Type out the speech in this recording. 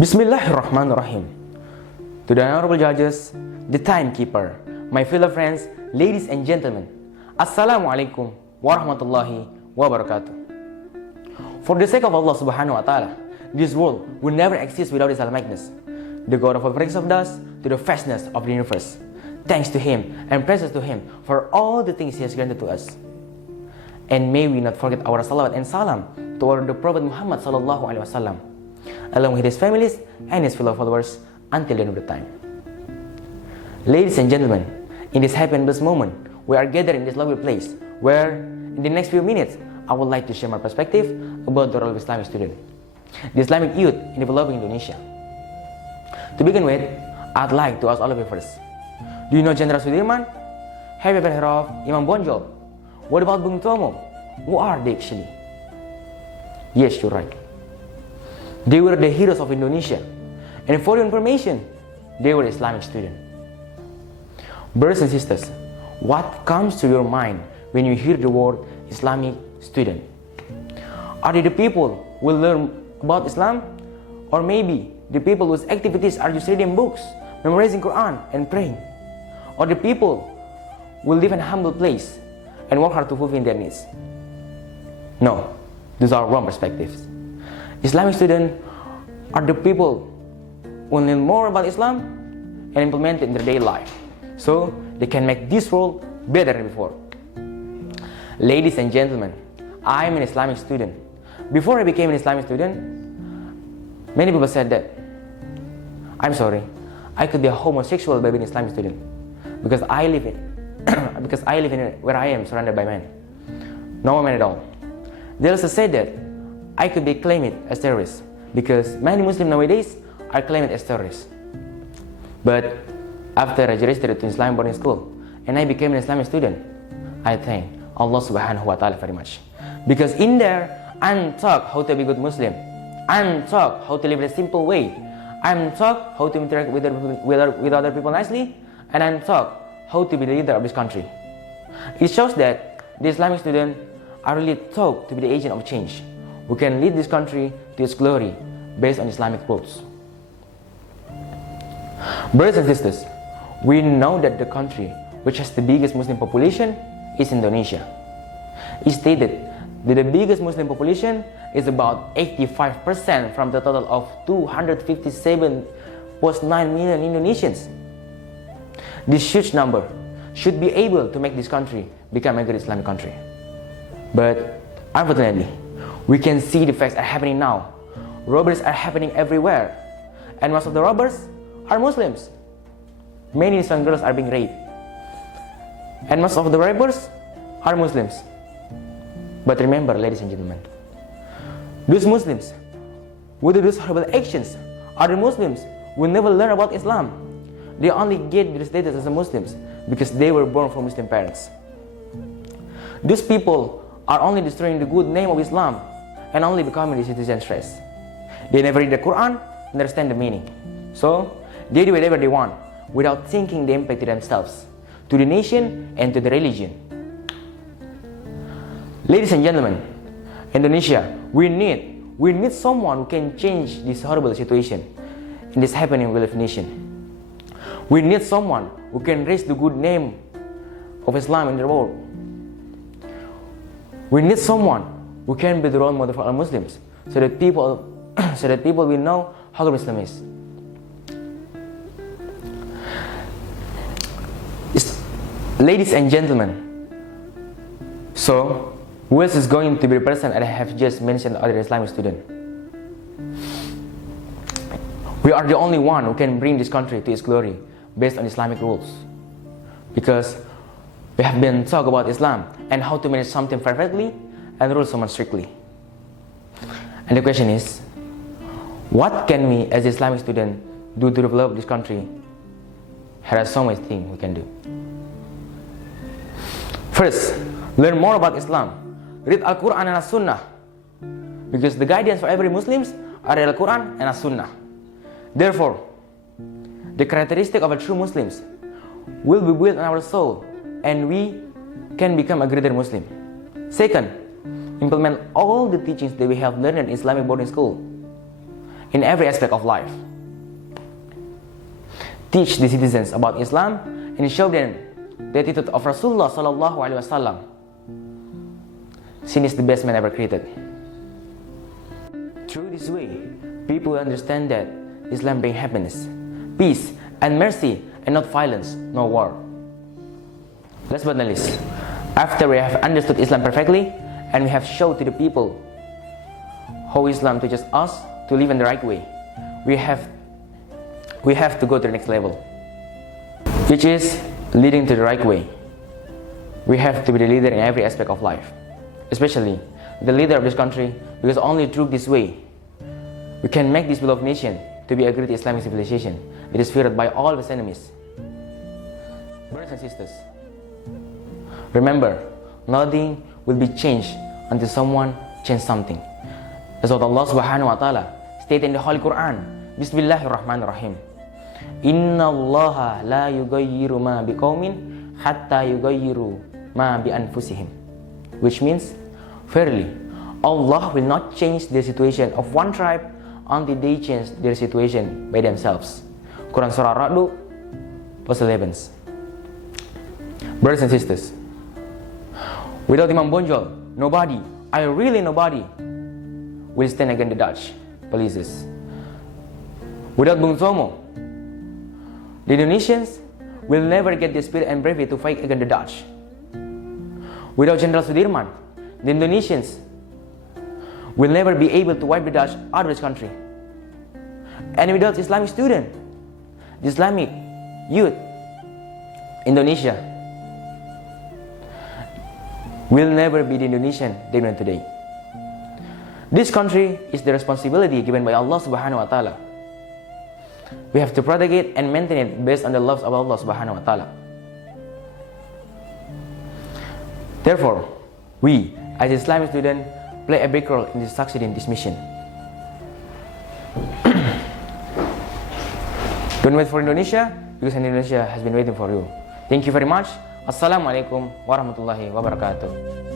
Bismillahirrahmanirrahim. To the honorable judges, the timekeeper, my fellow friends, ladies and gentlemen, Assalamualaikum warahmatullahi wabarakatuh. For the sake of Allah subhanahu wa ta'ala, this world will never exist without His Almightiness, the God of all brings of dust to the vastness of the universe. Thanks to Him and praises to Him for all the things He has granted to us. And may we not forget our salawat and salam to our the Prophet Muhammad sallallahu alaihi wasallam, along with his families and his fellow followers until the end of the time. Ladies and gentlemen, in this happy and blessed moment, we are gathered in this lovely place where, in the next few minutes, I would like to share my perspective about the role of Islamic student, the Islamic youth in developing Indonesia. To begin with, I'd like to ask all of you first, do you know Jenderal Sudirman? Have you ever heard of Imam Bonjol? What about Bung Tomo? Who are they actually? Yes, you're right. They were the heroes of Indonesia. And for your information, they were Islamic students. Brothers and sisters, what comes to your mind when you hear the word Islamic student? Are they the people who will learn about Islam? Or maybe the people whose activities are just reading books, memorizing Qur'an and praying? Or the people who live in a humble place and work hard to fulfill their needs? No, these are wrong perspectives. Islamic students are the people who learn more about Islam and implement it in their daily life, so they can make this world better than before. Ladies and gentlemen, I am an Islamic student. Before I became an Islamic student, many people said that, I'm sorry, I could be a homosexual by being an Islamic student because I live in where I am surrounded by men. No women at all. They also said that I could be claimed as terrorist because many Muslims nowadays are claimed as terrorists. But after I registered to Islamic boarding school and I became an Islamic student, I thank Allah subhanahu wa ta'ala very much. Because in there, I'm taught how to be a good Muslim. I'm taught how to live in a simple way. I'm taught how to interact with other people nicely. And I'm taught how to be the leader of this country. It shows that the Islamic students are really taught to be the agent of change who can lead this country to its glory based on Islamic rules. Brothers and sisters, we know that the country which has the biggest Muslim population is Indonesia. It's stated that the biggest Muslim population is about 85% from the total of 257.9 million Indonesians. This huge number should be able to make this country become a great Islamic country. But unfortunately, we can see the facts are happening now. Robberies are happening everywhere, and most of the robbers are Muslims. Many innocent girls are being raped, and most of the robbers are Muslims. But remember, ladies and gentlemen, those Muslims who do those horrible actions are the Muslims who never learn about Islam. They only get their status as a Muslims because they were born from Muslim parents. These people are only destroying the good name of Islam and only becoming the citizen stress. They never read the Qur'an, understand the meaning. So, they do whatever they want without thinking the impact to themselves, to the nation, and to the religion. Ladies and gentlemen, Indonesia, we need someone who can change this horrible situation in this happening with the nation. We need someone who can raise the good name of Islam in the world. We need someone who can be the role model for all Muslims, so that people will know how good Islam is. Ladies and gentlemen, so who else is going to be the person that I have just mentioned, other Islamic student? We are the only one who can bring this country to its glory based on Islamic rules, because we have been taught about Islam and how to manage something perfectly and rule someone strictly. And the question is, what can we as Islamic students do to develop this country? There are so many things we can do. First, learn more about Islam. Read Al-Qur'an and As-Sunnah, because the guidance for every Muslim are Al-Qur'an and As-Sunnah. Therefore, the characteristic of a true Muslim will be built in our soul, and we can become a greater Muslim. Second, implement all the teachings that we have learned in Islamic boarding school in every aspect of life. Teach the citizens about Islam and show them the attitude of Rasulullah sallallahu alaihi wasallam. Sin is the best man ever created. Through this way, people will understand that Islam brings happiness, peace, and mercy, and not violence, nor war. Last but not least, after we have understood Islam perfectly, and we have shown to the people how Islam teaches us to live in the right way, we have to go to the next level, which is leading to the right way. We have to be the leader in every aspect of life, especially the leader of this country, because only through this way we can make this beloved nation to be a great Islamic civilization that is feared by all its enemies. Brothers and sisters, remember, nothing will be changed until someone changes something. That's what Allah subhanahu wa ta'ala stated in the Holy Qur'an. Bismillahirrahmanirrahim. Inna allaha la yugayyiru ma biqaumin hatta yugayyiru ma bi anfusihim. Which means, verily, Allah will not change the situation of one tribe until they change their situation by themselves. Quran Surah Ra'du, verse 11. Brothers and sisters, without Imam Bonjol, nobody, I really nobody, will stand against the Dutch policies. Without Bung Tomo, the Indonesians will never get the spirit and bravery to fight against the Dutch. Without Jenderal Sudirman, the Indonesians will never be able to wipe the Dutch out of this country. And without Islamic student, the Islamic youth, Indonesia will never be the Indonesian they know today. This country is the responsibility given by Allah subhanahu wa ta'ala. We have to protect it and maintain it based on the loves of Allah subhanahu wa ta'ala. Therefore, we as Islamic students play a big role in succeeding this mission. Don't wait for Indonesia, because Indonesia has been waiting for you. Thank you very much. Assalamualaikum warahmatullahi wabarakatuh.